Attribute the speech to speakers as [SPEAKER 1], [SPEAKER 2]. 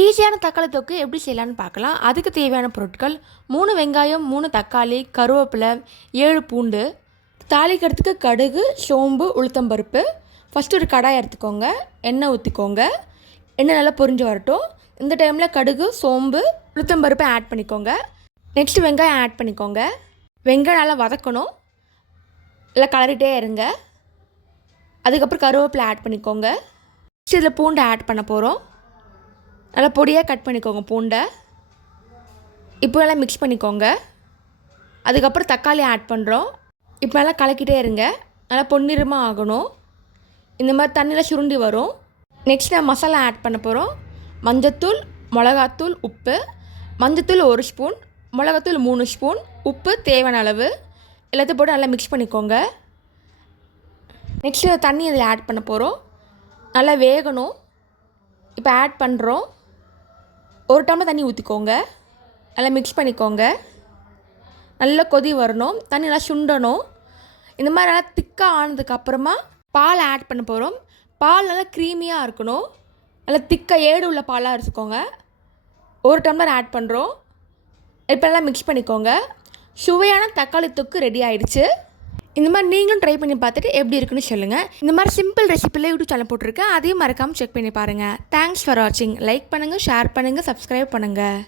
[SPEAKER 1] ஈஸியான தக்காளி தொக்கு எப்படி செய்யலான்னு பார்க்கலாம். அதுக்கு தேவையான பொருட்கள் மூணு வெங்காயம் மூணு தக்காளி கருவேப்பிலை ஏழு பூண்டு தாளிக்கிறதுக்கு கடுகு சோம்பு உளுத்தம்பருப்பு ஃபஸ்ட்டு ஒரு கடாய் எடுத்துக்கோங்க எண்ணெய் ஊற்றிக்கோங்க எண்ணெய் நல்லா பொரிஞ்சு வரட்டும். இந்த டைமில் கடுகு சோம்பு உளுத்தம்பருப்பை ஆட் பண்ணிக்கோங்க. நெக்ஸ்ட் வெங்காயம் ஆட் பண்ணிக்கோங்க. வெங்காயம் நல்லா வதக்கணும். இல்லை கலரிட்டே இருங்க. அதுக்கப்புறம் கருவேப்பிலை ஆட் பண்ணிக்கோங்க. நெக்ஸ்ட் இதில் பூண்டு ஆட் பண்ண போகிறோம் நல்லா பொடியாக கட் பண்ணிக்கோங்க பூண்டை. இப்போ நல்லா மிக்ஸ் பண்ணிக்கோங்க. அதுக்கப்புறம் தக்காளி ஆட் பண்ணுறோம் இப்போ நல்லா கலக்கிட்டே இருங்க. நல்லா பொன்னிறமாக ஆகணும். இந்த மாதிரி தண்ணியில் சுருண்டி வரும். நெக்ஸ்ட் நான் மசாலா ஆட் பண்ண போகிறோம் மஞ்சத்தூள் மிளகாத்தூள் உப்பு. மஞ்சத்தூள் ஒரு ஸ்பூன் மிளகாத்தூள் மூணு ஸ்பூன் உப்பு தேவையான அளவு. எல்லாத்தையும் போட்டு நல்லா மிக்ஸ் பண்ணிக்கோங்க. நெக்ஸ்ட்டு தண்ணி இதில் ஆட் பண்ண போகிறோம் நல்லா வேகணும். இப்போ ஆட் பண்ணுறோம் ஒரு டம்ளர் தண்ணி ஊற்றிக்கோங்க நல்லா மிக்ஸ் பண்ணிக்கோங்க. நல்லா கொதி வரணும். தண்ணி நல்லா சுண்டணும். இந்த மாதிரி நல்லா திக்காக ஆனதுக்கப்புறமா பால் ஆட் பண்ண போகிறோம் பால் நல்லா க்ரீமியாக இருக்கணும். நல்லா திக்காக ஏடு உள்ள பாலாக எடுத்துக்கோங்க. ஒரு டம்ளர் ஆட் பண்ணுறோம் இப்போ நல்லா மிக்ஸ் பண்ணிக்கோங்க. சுவையான தக்காளி தொக்கு ரெடி ஆயிடுச்சு. இந்த மாதிரி நீங்களும் ட்ரை பண்ணி பார்த்துட்டு எப்படி இருக்குன்னு சொல்லுங்கள் இந்த மாதிரி சிம்பிள் ரெசிபியில் யூடியூப் சேனல் போட்டிருக்கேன் அதையும் மறக்காமல் செக் பண்ணி பாருங்கள் தேங்க்ஸ் ஃபார் வாட்சிங் லைக் பண்ணுங்கள் ஷேர் பண்ணுங்கள் சப்ஸ்கிரைப் பண்ணுங்கள்